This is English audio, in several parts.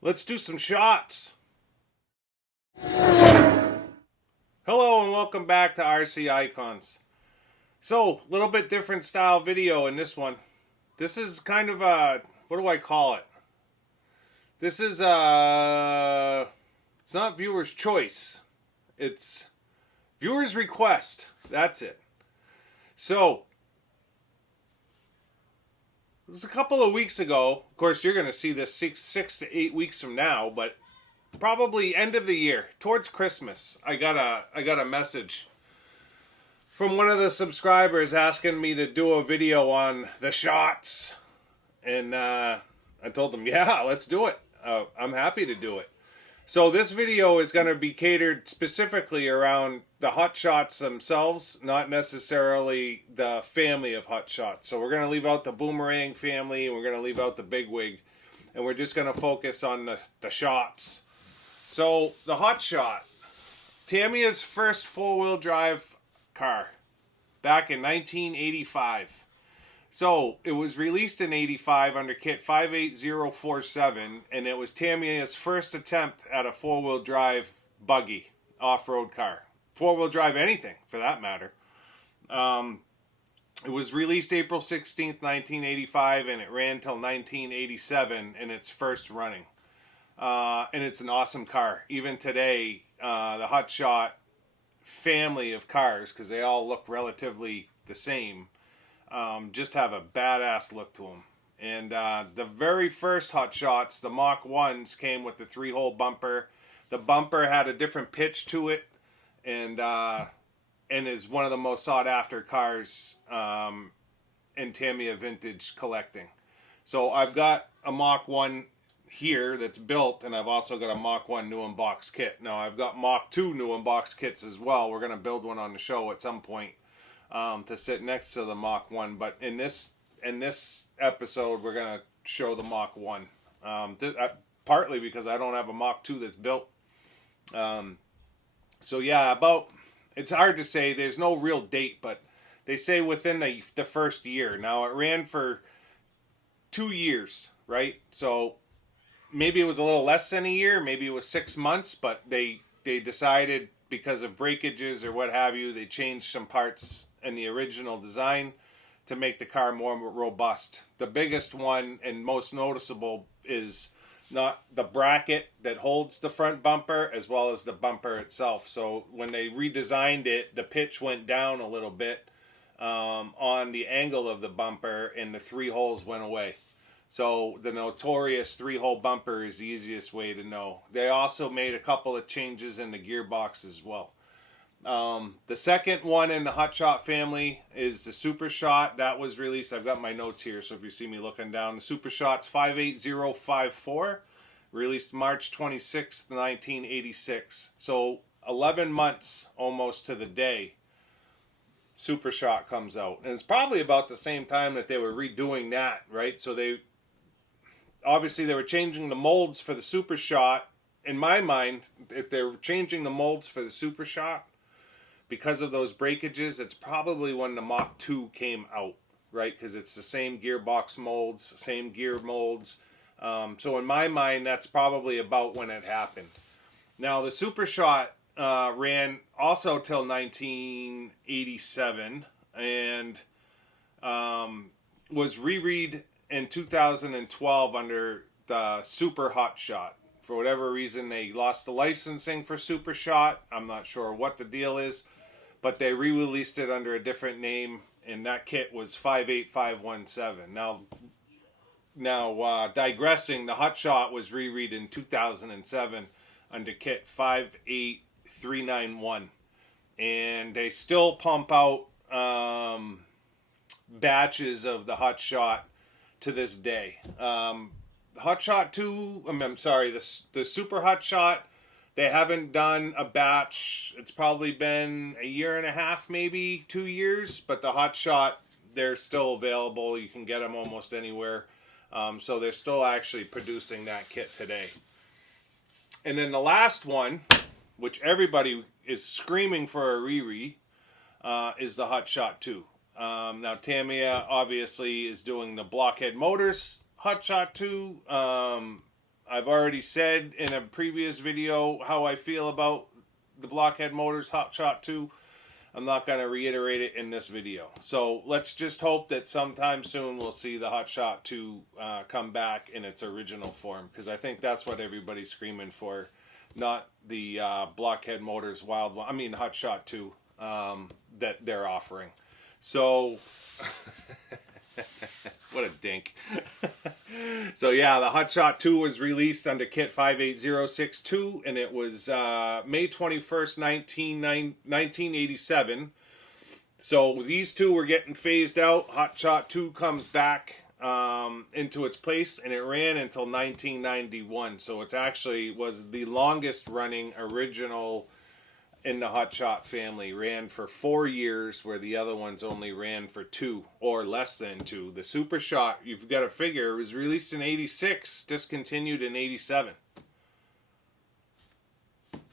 Let's do some shots. Hello and welcome back to RC Icons. So, a little bit different style video in this one. This is kind of a, what do I call it? This is it's not viewer's choice. It's viewer's request. That's it. So, it was a couple of weeks ago. Of course, you're going to see this six to 8 weeks from now, but probably end of the year, towards Christmas, I got a message from one of the subscribers asking me to do a video on the shots, and I told them, yeah, let's do it. I'm happy to do it. So this video is going to be catered specifically around the Hotshots themselves, not necessarily the family of Hotshots. So we're going to leave out the Boomerang family, and we're going to leave out the Bigwig, and we're just going to focus on the shots. So, the Hotshot, Tamiya's first four-wheel drive car, back in 1985. So, it was released in 85 under kit 58047, and it was Tamiya's first attempt at a four-wheel drive buggy, off-road car. Four-wheel drive anything, for that matter. It was released April 16th, 1985, and it ran till 1987 in its first running. And it's an awesome car. Even today, the Hotshot family of cars, because they all look relatively the same, just have a badass look to them. And the very first Hotshots, the Mach 1s, came with the 3-hole bumper. The bumper had a different pitch to it, and is one of the most sought-after cars in Tamiya vintage collecting. So I've got a Mach 1 here that's built, and I've also got a Mach 1 new in box kit. Now I've got Mach 2 new in box kits as well. We're going to build one on the show at some point to sit next to the Mach 1, but in this episode we're going to show the Mach 1, partly because I don't have a Mach 2 that's built. So yeah, it's hard to say, there's no real date, but they say within the first year. Now it ran for 2 years, right? So maybe it was a little less than a year, maybe it was 6 months, but they decided, because of breakages or what have you, they changed some parts in the original design to make the car more robust. The biggest one and most noticeable is not the bracket that holds the front bumper, as well as the bumper itself. So when they redesigned it, the pitch went down a little bit on the angle of the bumper, and the 3 holes went away. So the notorious 3-hole bumper is the easiest way to know. They also made a couple of changes in the gearbox as well. The second one in the Hotshot family is the Super Shot. That was released, I've got my notes here, so if you see me looking down, the Super Shot's 58054, released March 26th, 1986. So 11 months almost to the day, Super Shot comes out. And it's probably about the same time that they were redoing that, right? So they were changing the molds for the Super Shot. In my mind, if they're changing the molds for the Super Shot because of those breakages, it's probably when the Mach 2 came out, right? Because it's the same gearbox molds, same gear molds. So in my mind, that's probably about when it happened. Now, the Super Shot ran also till 1987 and was reread in 2012 under the Super Hotshot. For whatever reason, they lost the licensing for Super Shot. I'm not sure what the deal is, but they re-released it under a different name, and that kit was 58517. Now, digressing, the Hotshot was reread in 2007 under kit 58391, and they still pump out batches of the Hotshot to this day. Hotshot 2, I'm sorry, the Super Hotshot, they haven't done a batch. It's probably been a year and a half, maybe 2 years, but the Hotshot, they're still available. You can get them almost anywhere. So they're still actually producing that kit today. And then the last one, which everybody is screaming for a re-re, is the Hotshot 2. Now Tamiya obviously is doing the Blockhead Motors Hotshot 2. I've already said in a previous video how I feel about the Blockhead Motors Hotshot 2. I'm not going to reiterate it in this video. So let's just hope that sometime soon we'll see the Hotshot 2 come back in its original form, because I think that's what everybody's screaming for, not the Blockhead Motors Hotshot 2 that they're offering. So what a dink. So yeah, the Hotshot 2 was released under kit 58062, and it was May 21st, 1987. So these two were getting phased out. Hotshot 2 comes back into its place, and it ran until 1991. So it's actually was the longest running original in the Hotshot family. Ran for 4 years, where the other ones only ran for 2 or less than 2. The Super Shot, you've got to figure, it was released in 86, discontinued in 87.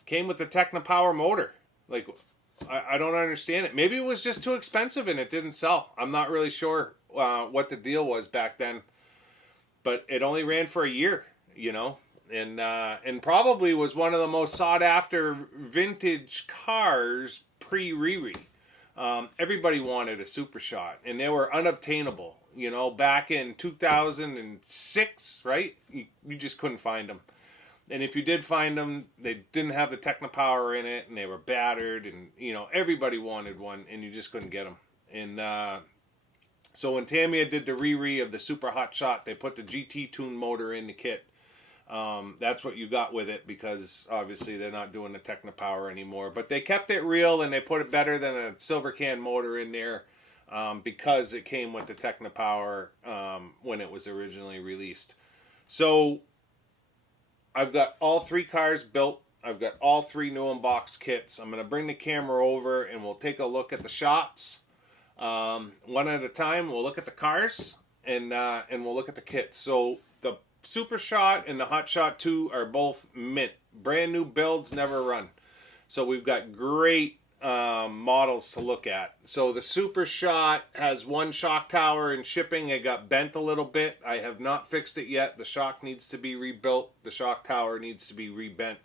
Came with the Technopower motor. Like, I don't understand it. Maybe it was just too expensive and it didn't sell. I'm not really sure what the deal was back then. But it only ran for a year, you know. And probably was one of the most sought after vintage cars pre-Riri. Everybody wanted a Super Shot, and they were unobtainable. You know, back in 2006, right? You just couldn't find them. And if you did find them, they didn't have the Technopower in it, and they were battered, and you know everybody wanted one, and you just couldn't get them. And so when Tamiya did the Riri of the Super Hotshot, they put the GT Tune motor in the kit. That's what you got with it, because obviously they're not doing the Technopower anymore. But they kept it real, and they put it better than a silver can motor in there, because it came with the Technopower when it was originally released. So I've got all 3 cars built. I've got all 3 new unboxed kits. I'm going to bring the camera over and we'll take a look at the shots. One at a time. We'll look at the cars and we'll look at the kits. So the Super Shot and the Hotshot 2 are both mint. Brand new builds, never run. So we've got great models to look at. So the Super Shot has one shock tower in shipping. It got bent a little bit. I have not fixed it yet. The shock needs to be rebuilt. The shock tower needs to be rebent.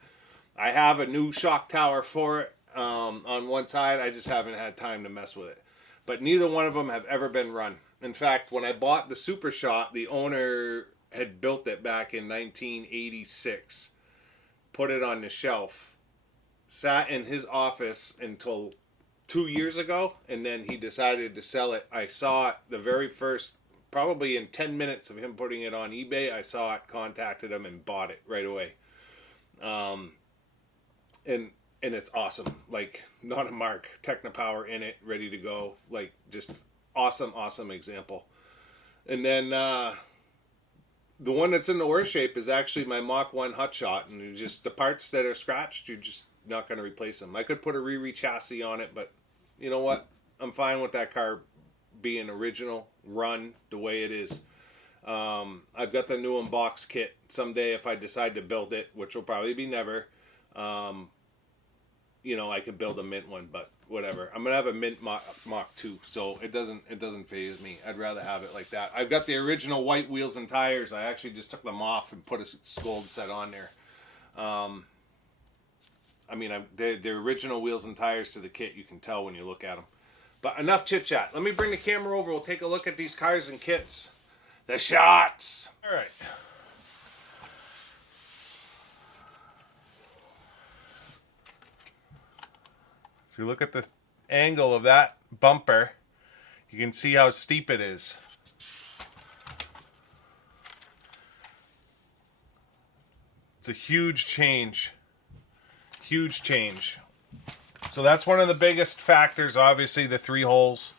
I have a new shock tower for it on one side. I just haven't had time to mess with it. But neither one of them have ever been run. In fact, when I bought the Super Shot, the owner had built it back in 1986. Put it on the shelf. Sat in his office until 2 years ago, and then he decided to sell it. I saw it the very first, probably in 10 minutes of him putting it on eBay. I saw it, contacted him, and bought it right away. And it's awesome. Like, not a mark. Technopower in it, ready to go. Like, just awesome example. And then the one that's in the worst shape is actually my Mach 1 Hotshot, and you just the parts that are scratched, you're just not going to replace them. I could put a Riri chassis on it, but you know what? I'm fine with that car being original, run the way it is. I've got the new unboxed kit. Someday, if I decide to build it, which will probably be never, you know, I could build a mint one, but whatever. I'm gonna have a mint Mach 2, so it doesn't faze me. I'd rather have it like that. I've got the original white wheels and tires. I actually just took them off and put a gold set on there. I mean, the original wheels and tires to the kit, you can tell when you look at them. But enough chit-chat. Let me bring the camera over. We'll take a look at these cars and kits. The shots. All right. If you look at the angle of that bumper, you can see how steep it is. It's a huge change. Huge change. So that's one of the biggest factors, obviously, the 3 holes.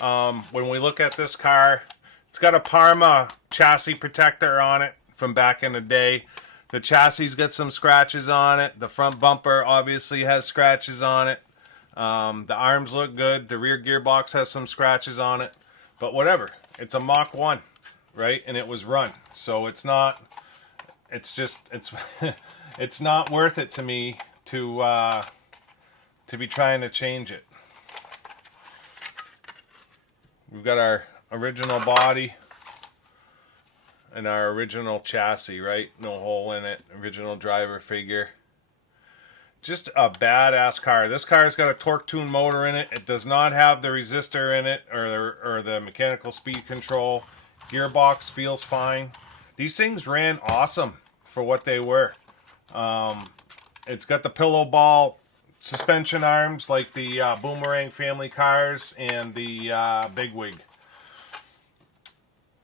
When we look at this car, it's got a Parma chassis protector on it from back in the day. The chassis got some scratches on it. The front bumper obviously has scratches on it. The arms look good. The rear gearbox has some scratches on it. But whatever. It's a Mach 1, right? And it was run. So it's not... It's just... It's not worth it to me to be trying to change it. We've got our original body, and our original chassis, right? No hole in it. Original driver figure. Just a badass car. This car's got a torque tune motor in it. It does not have the resistor in it or the mechanical speed control. Gearbox feels fine. These things ran awesome for what they were. It's got the pillow ball suspension arms like the Boomerang family cars and the Bigwig.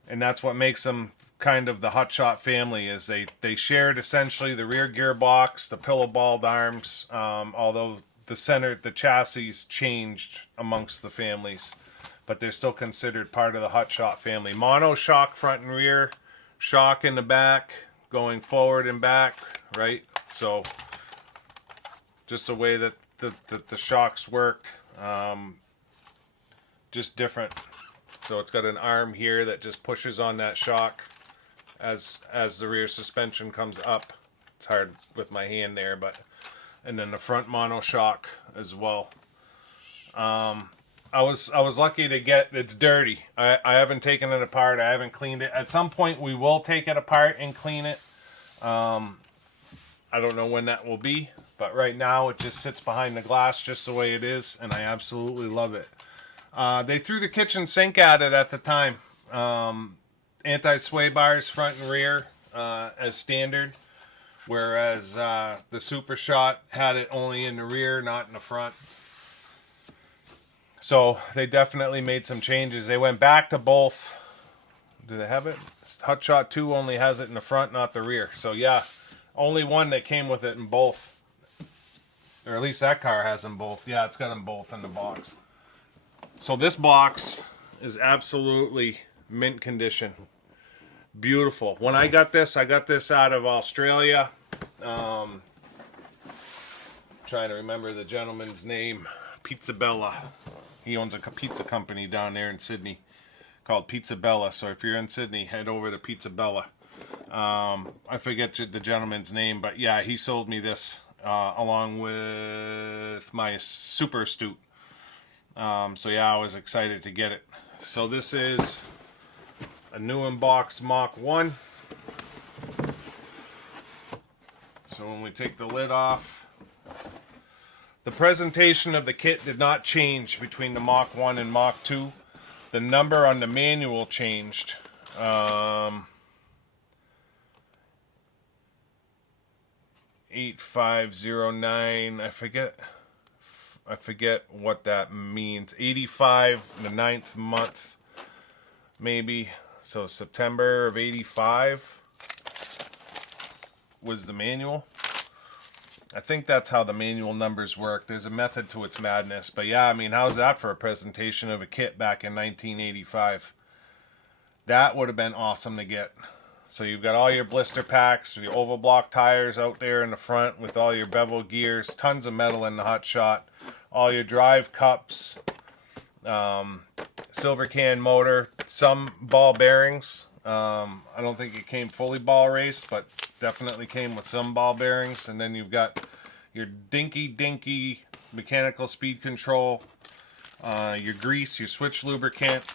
And that's what makes them kind of the Hotshot family, is they shared essentially the rear gearbox, the pillow balled arms, although the chassis changed amongst the families, but they're still considered part of the Hotshot family. Mono shock front and rear, shock in the back, going forward and back, right? So just the way that the shocks worked, just different. So it's got an arm here that just pushes on that shock as the rear suspension comes up. It's hard with my hand there, but and then the front mono shock as well. I was lucky to get. It's dirty. I haven't taken it apart. I haven't cleaned it. At some point we will take it apart and clean it. I don't know when that will be, but right now it just sits behind the glass just the way it is, and I absolutely love it. They threw the kitchen sink at it at the time. Anti-sway bars front and rear as standard, whereas the Super Shot had it only in the rear, not in the front. So they definitely made some changes. They went back to both. Do they have it? Hotshot 2 only has it in the front, not the rear. So yeah, only one that came with it in both. Or at least that car has them both. Yeah, it's got them both in the box. So this box is absolutely mint condition. Beautiful. When I got this out of Australia. Trying to remember the gentleman's name. Pizza Bella. He owns a pizza company down there in Sydney called Pizza Bella. So if you're in Sydney, head over to Pizza Bella. I forget the gentleman's name, but yeah, he sold me this along with my Super Astute. So yeah, I was excited to get it. So this is a new in-box Mach 1. So when we take the lid off, the presentation of the kit did not change between the Mach 1 and Mach 2. The number on the manual changed. 8509, I forget what that means. 85, the 9th month, maybe. So September of 85 was the manual. I think that's how the manual numbers work. There's a method to its madness. But yeah, I mean, how's that for a presentation of a kit back in 1985? That would have been awesome to get. So you've got all your blister packs, your oval block tires out there in the front with all your bevel gears, tons of metal in the Hotshot, all your drive cups, silver can motor, some ball bearings. I don't think it came fully ball raced, but definitely came with some ball bearings. And then you've got your dinky mechanical speed control, your grease, your switch lubricant,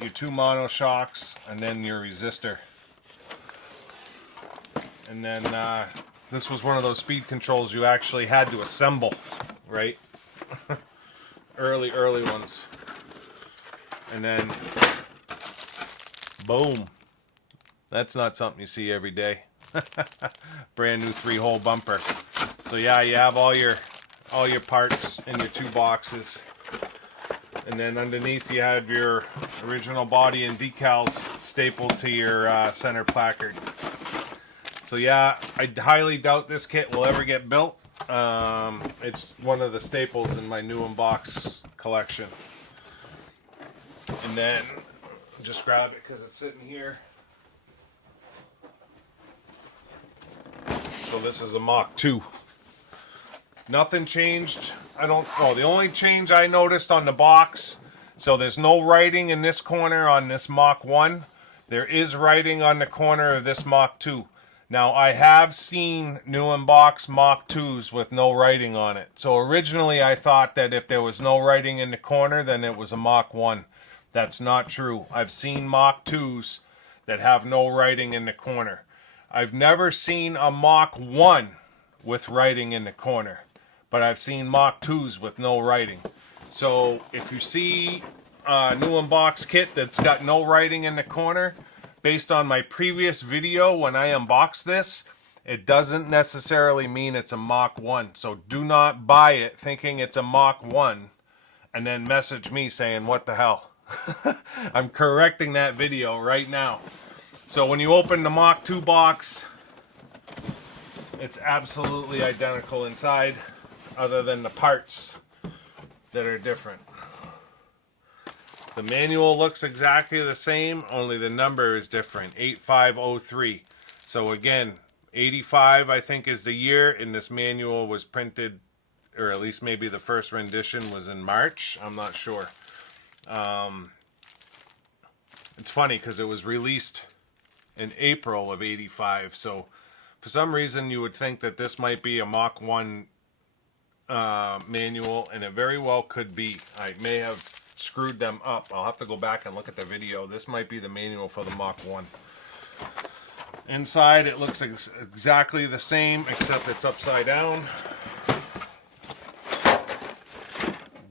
your 2 mono shocks, and then your resistor. And then this was one of those speed controls you actually had to assemble, right? early ones. And then, boom. That's not something you see every day. Brand new 3-hole bumper. So yeah, you have all your parts in your 2 boxes. And then underneath you have your original body and decals stapled to your center placard. So yeah, I highly doubt this kit will ever get built. It's one of the staples in my new in-box collection. And then, just grab it because it's sitting here. So this is a Mach 2. Nothing changed. The only change I noticed on the box, so there's no writing in this corner on this Mach 1. There is writing on the corner of this Mach 2. Now, I have seen new in-box Mach 2s with no writing on it. So originally I thought that if there was no writing in the corner, then it was a Mach 1. That's not true. I've seen Mach 2s that have no writing in the corner. I've never seen a Mach 1 with writing in the corner, but I've seen Mach 2s with no writing. So if you see a new unboxed kit that's got no writing in the corner, based on my previous video when I unboxed this, it doesn't necessarily mean it's a Mach 1. So do not buy it thinking it's a Mach 1 and then message me saying, what the hell? I'm correcting that video right now. So when you open the Mach 2 box, it's absolutely identical inside, other than the parts that are different. The manual looks exactly the same, only the number is different, 8503. So again, 85 I think is the year, and this manual was printed, or at least maybe the first rendition was in March, I'm not sure. It's funny because it was released in April of 85, so for some reason you would think that this might be a Mach 1 manual, and it very well could be. I may have screwed them up. I'll have to go back and look at the video. This might be the manual for the Mach 1. Inside it looks exactly the same, except it's upside down.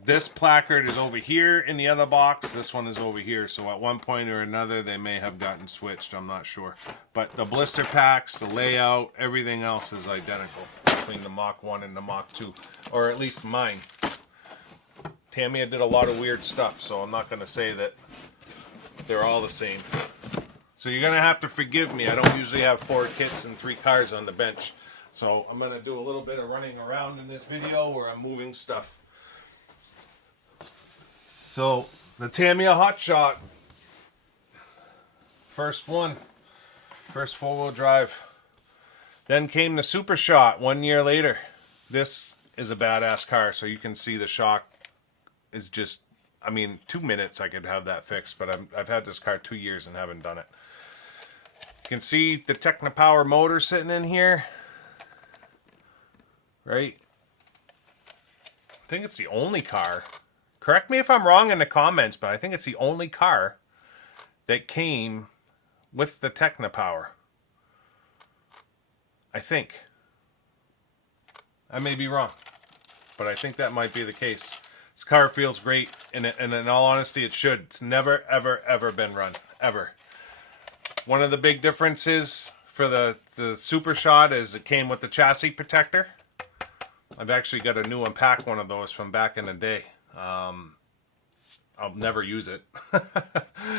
This placard is over here in the other box. This one is over here. So at one point or another, they may have gotten switched. I'm not sure. But the blister packs, the layout, everything else is identical between the Mach 1 and the Mach 2. Or at least mine. Tamiya did a lot of weird stuff, so I'm not going to say that they're all the same. So you're going to have to forgive me. I don't usually have 4 kits and 3 cars on the bench. So I'm going to do a little bit of running around in this video where I'm moving stuff. So the Tamiya Hotshot, first one, first 4-wheel drive. Then came the Super Shot 1 year later. This is a badass car, so you can see the shock is just, I mean, 2 minutes I could have that fixed, but I've had this car 2 years and haven't done it. You can see the Technopower motor sitting in here, right? I think it's the only car. Correct me if I'm wrong in the comments, but I think it's the only car that came with the Technopower. I think. I may be wrong, but I think that might be the case. This car feels great, and in all honesty, it should. It's never, ever, ever been run. Ever. One of the big differences for the Super Shot is it came with the chassis protector. I've actually got a new unpack one of those from back in the day. I'll never use it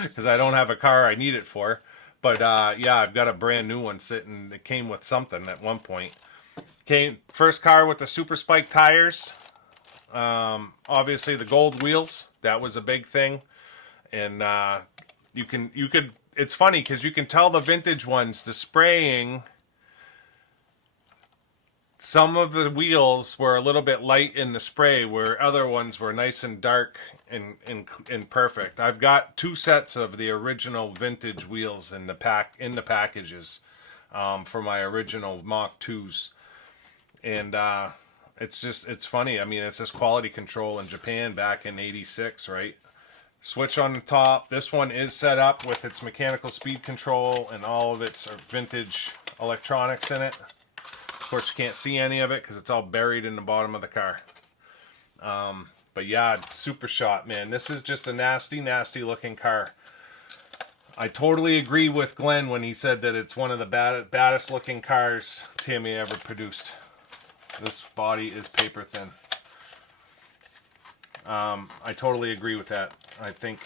because I don't have a car I need it for. But yeah, I've got a brand new one sitting. It came with something at one point. First car with the Super Spike tires. Obviously the gold wheels. That was a big thing. And you could. It's funny because you can tell the vintage ones, the spraying. Some of the wheels were a little bit light in the spray, where other ones were nice and dark and perfect. I've got 2 sets of the original vintage wheels in the packages for my original Mach 2s, and it's funny. I mean, it's just quality control in Japan back in '86, right? Switch on the top. This one is set up with its mechanical speed control and all of its vintage electronics in it. Of course, you can't see any of it because it's all buried in the bottom of the car. But yeah, Super Shot, man. This is just a nasty, nasty looking car. I totally agree with Glenn when he said that it's one of the baddest looking cars Tamiya ever produced. This body is paper thin. I totally agree with that. I think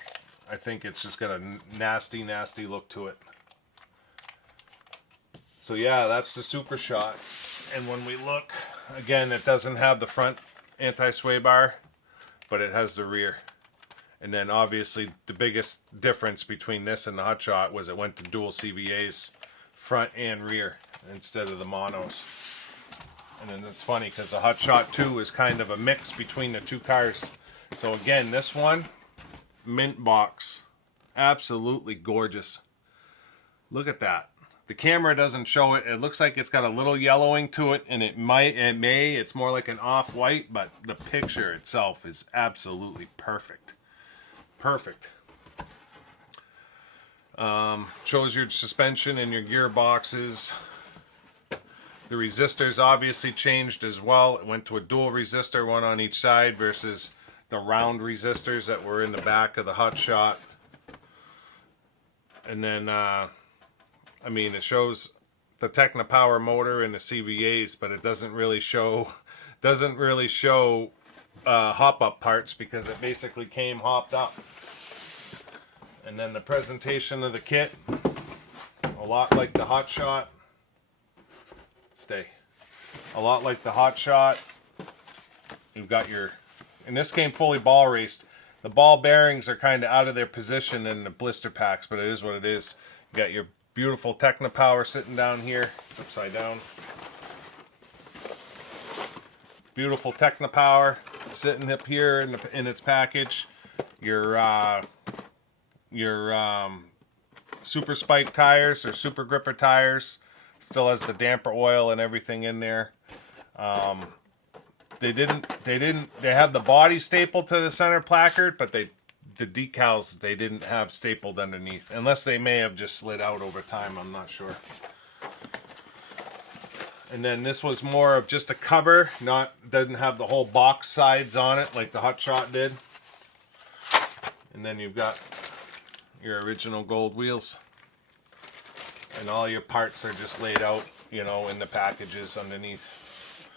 it's just got a nasty, nasty look to it. So yeah, that's the Super Shot. And when we look, again, it doesn't have the front anti-sway bar, but it has the rear. And then obviously the biggest difference between this and the Hotshot was it went to dual CVAs, front and rear, instead of the monos. And then it's funny because the Hotshot 2 is kind of a mix between the 2 cars. So again, this one, mint box. Absolutely gorgeous. Look at that. The camera doesn't show it. It looks like it's got a little yellowing to it, and it's more like an off-white, but the picture itself is absolutely perfect. Perfect. Shows your suspension and your gearboxes. The resistors obviously changed as well. It went to a dual resistor, one on each side, versus the round resistors that were in the back of the Hotshot. And then, I mean, it shows the Technopower motor and the CVAs, but it doesn't really show hop-up parts because it basically came hopped up. And then the presentation of the kit, a lot like the Hotshot. A lot like the Hotshot. You've got your, and this came fully ball raced. The ball bearings are kind of out of their position in the blister packs, but it is what it is. You got your beautiful Technopower sitting down here. It's upside down. Beautiful Technopower sitting up here in its package. Your Super Spike tires or Super Gripper tires. Still has the damper oil and everything in there. They have the body stapled to the center placard, but the decals they didn't have stapled underneath, unless they may have just slid out over time. I'm not sure. And then this was more of just a cover, doesn't have the whole box sides on it like the Hotshot did. And then you've got your original gold wheels. And all your parts are just laid out, you know, in the packages underneath.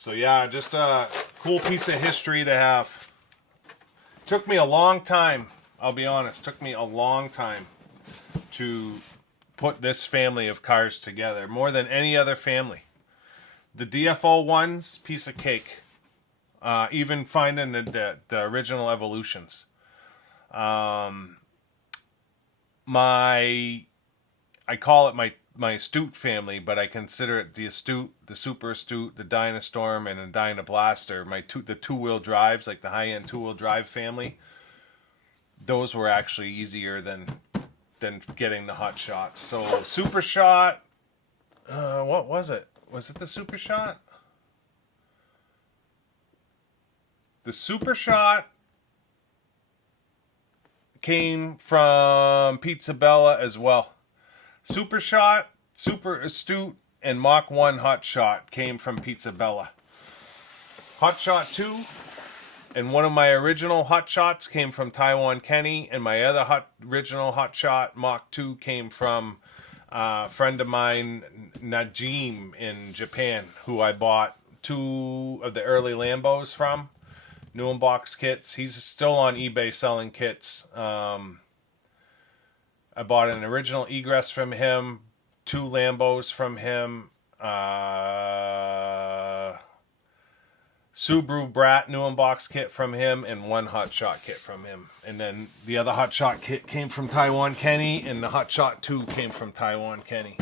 So yeah, just a cool piece of history to have. Took me a long time, I'll be honest, took me a long time to put this family of cars together, more than any other family. The DFO ones, piece of cake. Even finding the original Evolutions. I call it my Astute family, but I consider it the Astute, the Super Astute, the Dynastorm, and the Dynablaster. The two-wheel drives, like the high-end two-wheel drive family. Those were actually easier than getting the Hotshots. So Super Shot, what was it? Was it the Super Shot? The Super Shot came from Pizza Bella as well. Super Shot, Super Astute, and Mach 1 Hotshot came from Pizza Bella. Hotshot 2 and one of my original Hotshots came from Taiwan Kenny, and my other original Hotshot, Mach 2, came from a friend of mine, Najim, in Japan, who I bought 2 of the early Lambos from. New in box kits. He's still on eBay selling kits. I bought an original Egress from him, 2 Lambos from him, Subaru Brat new in box kit from him, and 1 Hotshot kit from him. And then the other Hotshot kit came from Taiwan Kenny, and the Hotshot 2 came from Taiwan Kenny.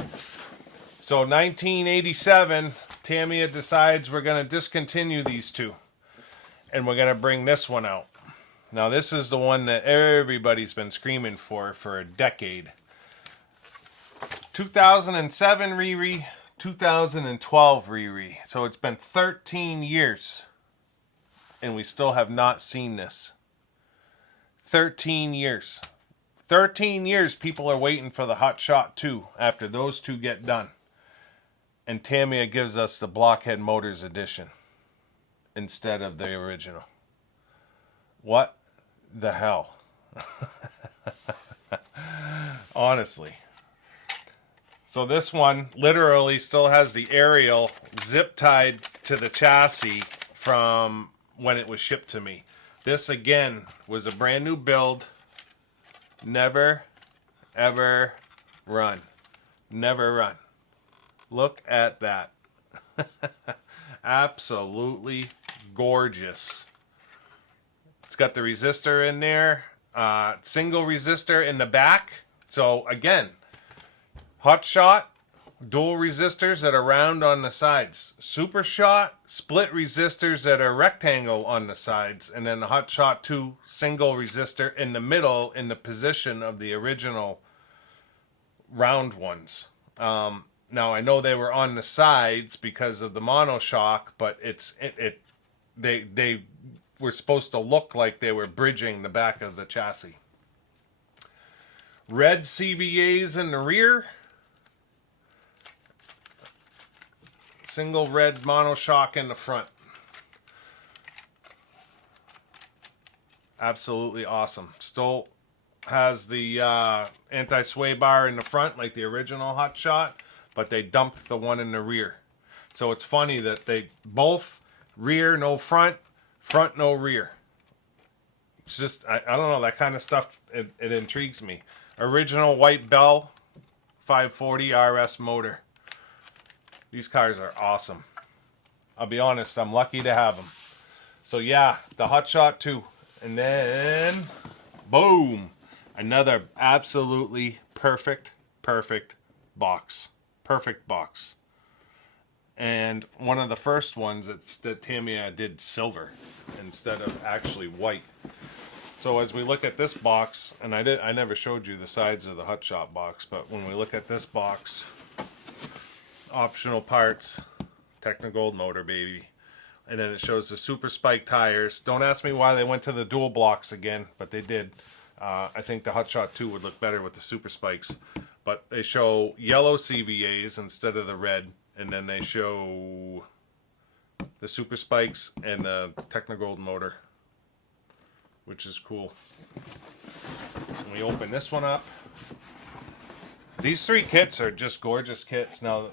So 1987, Tamiya decides we're going to discontinue these 2. And we're going to bring this one out. Now, this is the one that everybody's been screaming for a decade. 2007 Riri, 2012 Riri. So it's been 13 years. And we still have not seen this. 13 years. 13 years people are waiting for the Hotshot 2 after those 2 get done. And Tamiya gives us the Blockhead Motors edition instead of the original. What the hell? Honestly. So this one literally still has the aerial zip tied to the chassis from when it was shipped to me. This again was a brand new build. Never, ever run. Never run. Look at that. Absolutely gorgeous. It's got the resistor in there, single resistor in the back. So again, Hotshot, dual resistors that are round on the sides. Super Shot, split resistors that are rectangle on the sides. And then the Hotshot 2, single resistor in the middle in the position of the original round ones. Now I know they were on the sides because of the monoshock, but they were supposed to look like they were bridging the back of the chassis. red CVAs in the rear. Single red monoshock in the front. Absolutely awesome. Still has the anti-sway bar in the front like the original Hotshot, but they dumped the one in the rear. So it's funny that they both rear no front, front no rear. It's just, I don't know, that kind of stuff, it intrigues me. Original white Bell 540 RS motor. These cars are awesome. I'll be honest, I'm lucky to have them. So yeah, the Hotshot 2. And then, boom, another absolutely perfect box. Perfect box. And one of the first ones that Tamiya did silver instead of actually white. So as we look at this box, and I never showed you the sides of the Hotshot box, but when we look at this box, optional parts, Technogold motor, baby. And then it shows the Super Spike tires. Don't ask me why they went to the dual blocks again, but they did. I think the Hotshot 2 would look better with the Super Spikes. But they show yellow CVAs instead of the red. And then they show the Super Spikes and the Technogold motor, which is cool. And we open this one up. These three kits are just gorgeous kits. Now,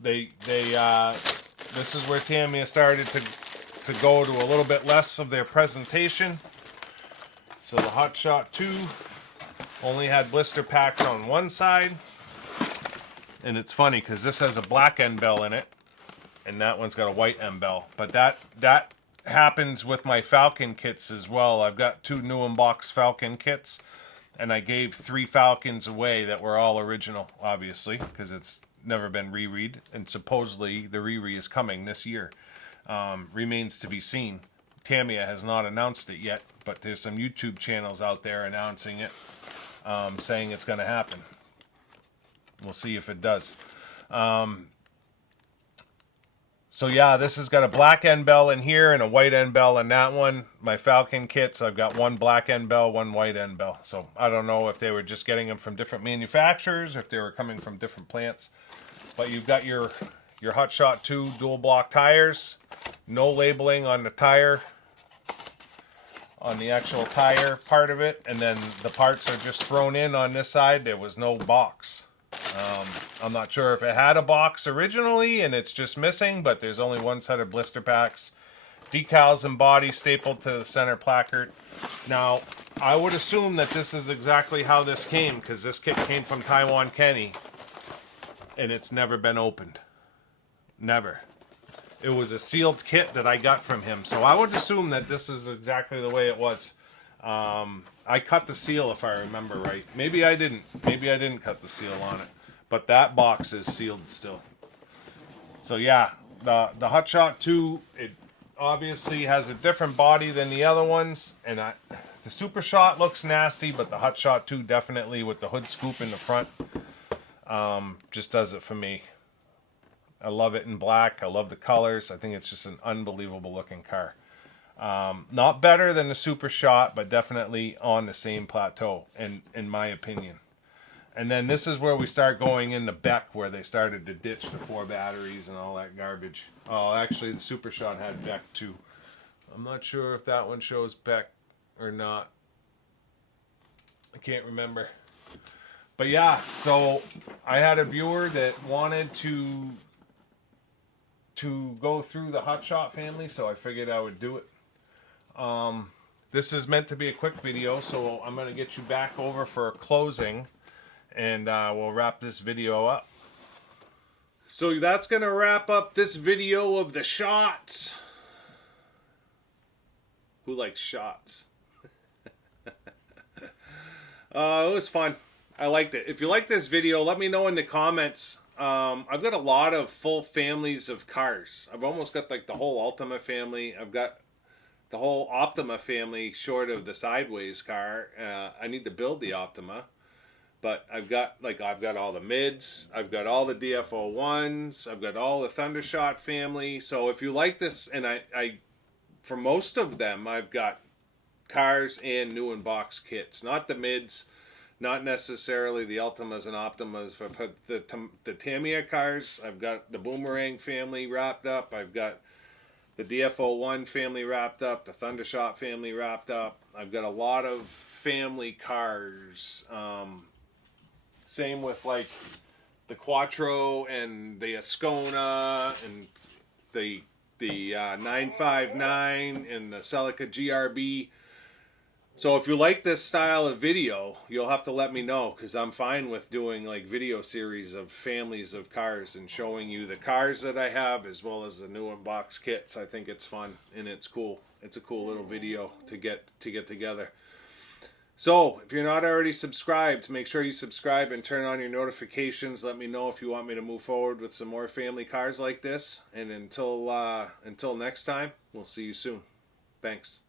this is where Tamiya started to go to a little bit less of their presentation. So the Hotshot 2 only had blister packs on one side. And it's funny because this has a black end bell in it. And that one's got a white end bell. But that happens with my Falcon kits as well. I've got 2 new in-box Falcon kits. And I gave 3 Falcons away that were all original, obviously, because it's never been re-read, and supposedly the re-re is coming this year. Remains to be seen. Tamiya has not announced it yet, but there's some YouTube channels out there announcing it, saying it's going to happen. We'll see if it does. So yeah, this has got a black end bell in here and a white end bell in that one. My Falcon kits, I've got one black end bell, one white end bell. So I don't know if they were just getting them from different manufacturers, if they were coming from different plants. But you've got your Hotshot 2 dual block tires. No labeling on the tire, on the actual tire part of it. And then the parts are just thrown in on this side. There was no box. I'm not sure if it had a box originally and it's just missing, but there's only one set of blister packs. Decals and body stapled to the center placard. Now, I would assume that this is exactly how this came, because this kit came from Taiwan Kenny, and it's never been opened. Never. It was a sealed kit that I got from him, so I would assume that this is exactly the way it was. I cut the seal if I remember right. Maybe I didn't. Maybe I didn't cut the seal on it. But that box is sealed still. So yeah, the Hotshot 2, it obviously has a different body than the other ones. And the Super Shot looks nasty, but the Hotshot 2 definitely, with the hood scoop in the front, just does it for me. I love it in black. I love the colors. I think it's just an unbelievable looking car. Not better than the Super Shot, but definitely on the same plateau, in my opinion. And then this is where we start going into Beck, where they started to ditch the 4 batteries and all that garbage. Oh, actually, the Super Shot had Beck too. I'm not sure if that one shows Beck or not. I can't remember. But yeah, so I had a viewer that wanted to go through the Hotshot family, so I figured I would do it. This is meant to be a quick video, so I'm going to get you back over for a closing, and we'll wrap this video up. So that's going to wrap up this video of the shots. Who likes shots? It was fun. I liked it. If you like this video, let me know in the comments. I've got a lot of full families of cars. I've almost got like the whole Ultima family. I've got the whole Optima family short of the sideways car. I need to build the Optima. But I've got all the mids, I've got all the DFO1s, I've got all the Thundershot family. So if you like this, and I for most of them, I've got cars and new in box kits. Not the mids, not necessarily the Ultimas and Optimas, but for the Tamiya cars. I've got the Boomerang family wrapped up. I've got the DFO1 family wrapped up, the Thundershot family wrapped up. I've got a lot of family cars. Same with like the Quattro and the Ascona and the 959 and the Celica GRB. So if you like this style of video, you'll have to let me know, because I'm fine with doing like video series of families of cars and showing you the cars that I have as well as the new unboxed kits. I think it's fun and it's cool. It's a cool little video to get together. So if you're not already subscribed, make sure you subscribe and turn on your notifications. Let me know if you want me to move forward with some more family cars like this. And until next time, we'll see you soon. Thanks.